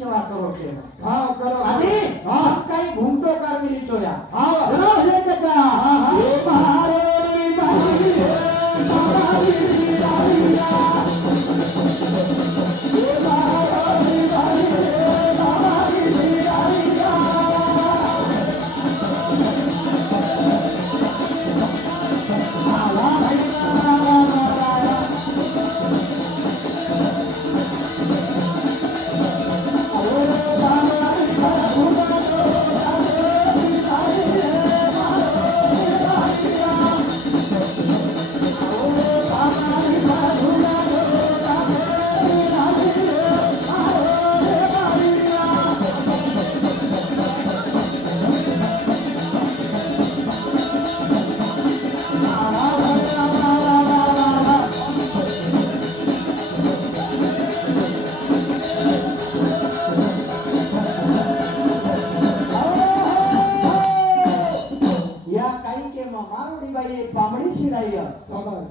सेवा करो के करो आजी काही घूमतो काढली चोया बरोबर हे कचा हे महारोडी बाई समाधी राहिया हे महारोडी बाई समाधी राहिया आला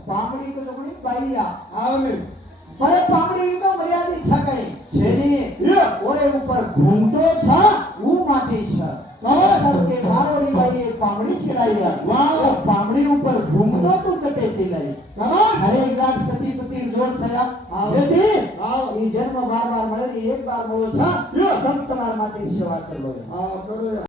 पामड़ी को जोगड़ी बाईया आवने अरे पामड़ी तो मर्यादित छ कई छेनी ओरे ऊपर घूंटो छ ऊ माटी छ सर के मारोड़ी बाई पामड़ी छिड़ाईया वाह पामड़ी ऊपर घूंटो तो कते तिलाई समझ हरे जात सती पति जोड़ छया जेती ई जन्म बार बार मळे एक बार बोलो छ तम तमार माटी सेवा कर लो करो।